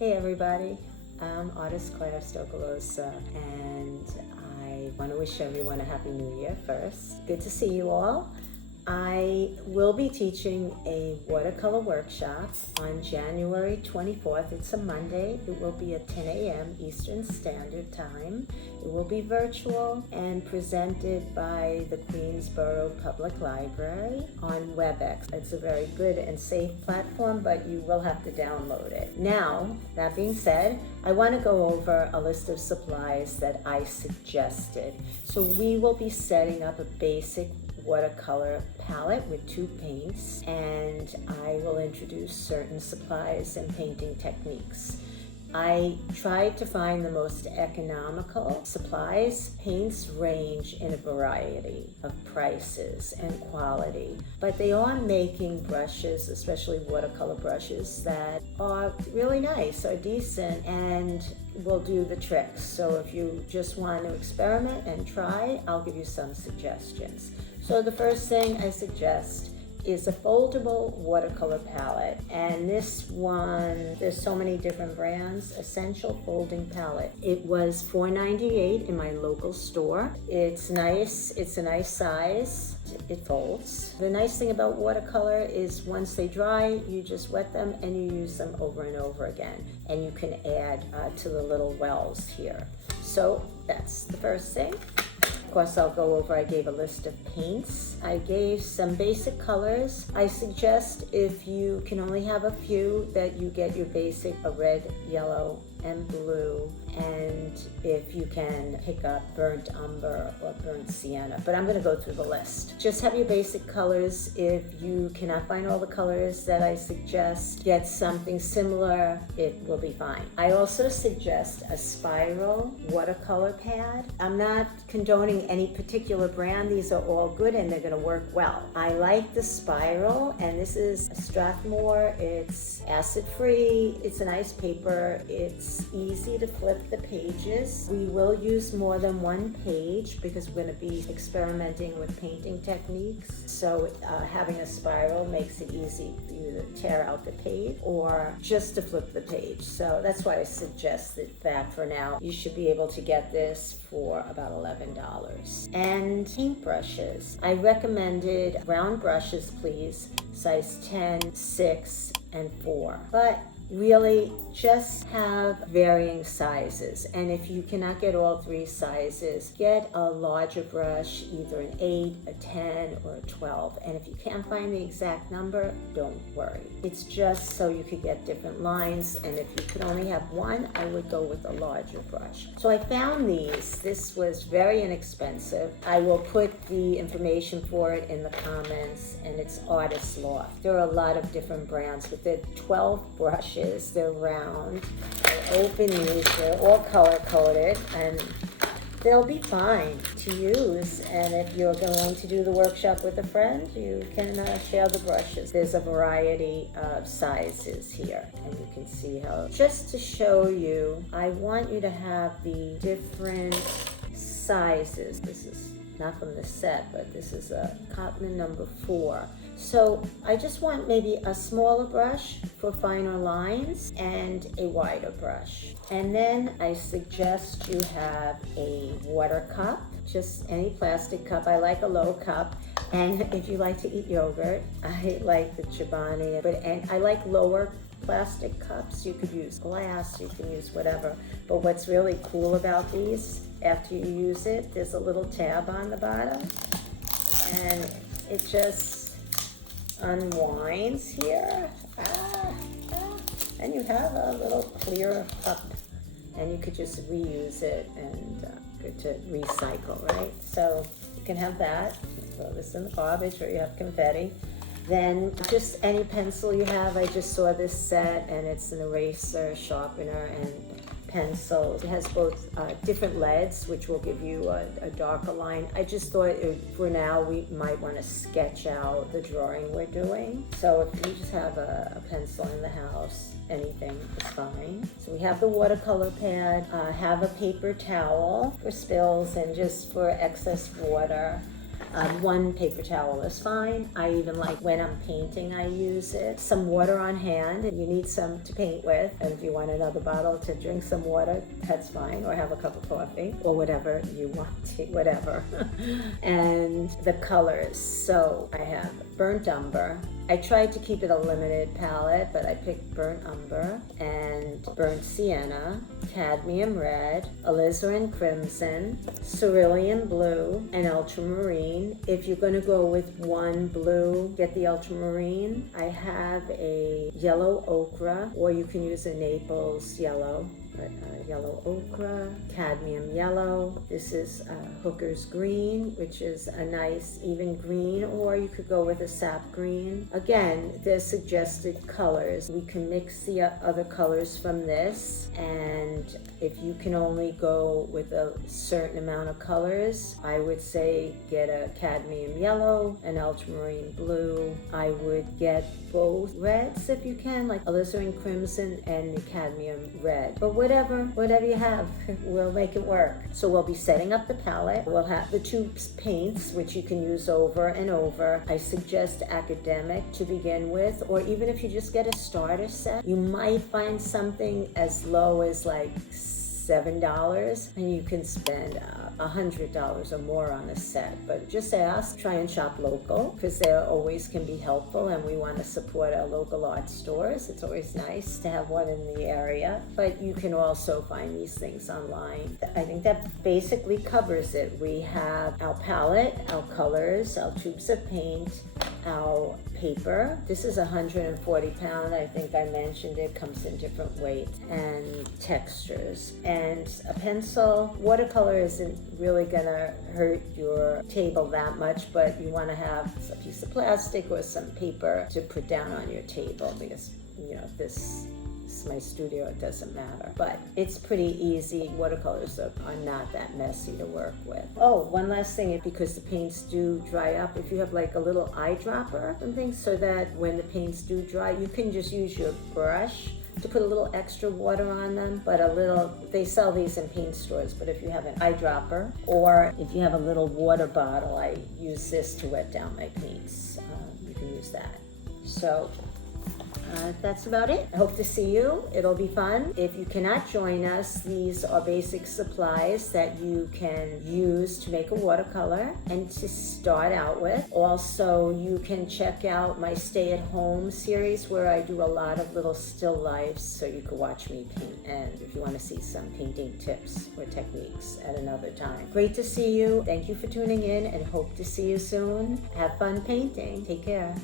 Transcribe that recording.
Hey everybody, I'm artist Clare and I want to wish everyone a Happy New Year first. Good to see you all. I will be teaching a watercolor workshop on January 24th. It's a Monday. It will be at 10 a.m. Eastern Standard Time. It will be virtual and presented by the Queensborough Public Library on WebEx. It's a very good and safe platform, but you will have to download it. Now, that being said, I want to go over a list of supplies that I suggested. So we will be setting up a basic watercolor palette with 2 paints, and I will introduce certain supplies and painting techniques. I tried to find the most economical supplies. Paints range in a variety of prices and quality, but they are making brushes, especially watercolor brushes, that are really nice, are decent, and will do the tricks. So if you just want to experiment and try, I'll give you some suggestions. So the first thing I suggest is a foldable watercolor palette, and this one, there's so many different brands. Essential Folding Palette. It was $4.98 in my local store. It's nice, it's a nice size, it folds. The nice thing about watercolor is once they dry, you just wet them and you use them over and over again, and you can add to the little wells here. So that's the first thing. Of course, I'll go over, I gave a list of paints. I gave some basic colors. I suggest if you can only have a few, that you get your basic red, yellow, and blue, and if you can pick up burnt umber or burnt sienna, but I'm going to go through the list. Just have your basic colors. If you cannot find all the colors that I suggest, get something similar, it will be fine. I also suggest a spiral watercolor pad. I'm not condoning any particular brand. These are all good and they're going to work well. I like the spiral, and this is a Strathmore. It's acid-free, it's a nice paper, it's easy to flip the pages. We will use more than one page because we're going to be experimenting with painting techniques. So having a spiral makes it easy for you to tear out the page or just to flip the page. So that's why I suggested that for now. You should be able to get this for about $11. And paintbrushes. I recommended round brushes, please, size 10, 6, and 4. But really just have varying sizes, and if you cannot get all 3 sizes, get a larger brush, either an 8, a 10, or a 12. And if you can't find the exact number, don't worry. It's just so you could get different lines, and if you could only have one, I would go with a larger brush. So I found these. This was very inexpensive. I will put the information for it in the comments, and it's Artist Loft. There are a lot of different brands, but there are 12 brushes. They're round. I open these. They're all color-coded, and they'll be fine to use. And if you're going to do the workshop with a friend, you can share the brushes. There's a variety of sizes here, and you can see how. Just to show you, I want you to have the different sizes. This is not from the set, but this is a Cadmium number 4. So I just want maybe a smaller brush for finer lines and a wider brush. And then I suggest you have a water cup, just any plastic cup. I like a low cup. And if you like to eat yogurt, I like the Chobani, and I like lower plastic cups. You could use glass, you can use whatever. But what's really cool about these, after you use it, there's a little tab on the bottom, and it just unwinds here, and you have a little clear cup, and you could just reuse it, and good to recycle, right? So you can have that. Throw this in the garbage, or you have confetti. Then just any pencil you have. I just saw this set, and it's an eraser, sharpener, and pencil. It has both different leads, which will give you a darker line. I just thought for now we might want to sketch out the drawing we're doing. So if you just have a pencil in the house, anything is fine. So we have the watercolor pad, have a paper towel for spills and just for excess water. One paper towel is fine. I even like when I'm painting, I use it. Some water on hand, and you need some to paint with. And if you want another bottle to drink some water, that's fine. Or have a cup of coffee, or whatever you want to, whatever. And the colors. So I have burnt umber. I tried to keep it a limited palette, but I picked burnt umber and burnt sienna, cadmium red, alizarin crimson, cerulean blue, and ultramarine. If you're going to go with one blue, get the ultramarine. I have a yellow ochre, or you can use a Naples yellow. Yellow ochre, cadmium yellow. This is hooker's green, which is a nice even green, or you could go with a sap green. Again, there's suggested colors. We can mix the other colors from this, and if you can only go with a certain amount of colors, I would say get a cadmium yellow, an ultramarine blue. I would get both reds if you can, like alizarin crimson and the cadmium red. But whatever you have, we'll make it work. So we'll be setting up the palette. We'll have the two paints, which you can use over and over. I suggest academic to begin with, or even if you just get a starter set, you might find something as low as like $7, and you can spend $100 or more on a set. But just ask, try and shop local, because they always can be helpful, and we want to support our local art stores. It's always nice to have one in the area, but you can also find these things online. I think that basically covers it. We have our palette, our colors, our tubes of paint, our paper. This is 140 pound. I think I mentioned it comes in different weights and textures. And a pencil. Watercolor isn't really gonna hurt your table that much, but you want to have a piece of plastic or some paper to put down on your table, because this is my studio, it doesn't matter. But it's pretty easy. Watercolors are not that messy to work with. Oh, one last thing, because the paints do dry up, if you have like a little eyedropper and things, so that when the paints do dry, you can just use your brush to put a little extra water on them, but they sell these in paint stores, but if you have an eyedropper, or if you have a little water bottle, I use this to wet down my paints. You can use that. So that's about it. I hope to see you. It'll be fun. If you cannot join us, these are basic supplies that you can use to make a watercolor and to start out with. Also, you can check out my stay-at-home series, where I do a lot of little still lifes, so you can watch me paint, and if you want to see some painting tips or techniques at another time. Great to see you. Thank you for tuning in, and hope to see you soon. Have fun painting. Take care.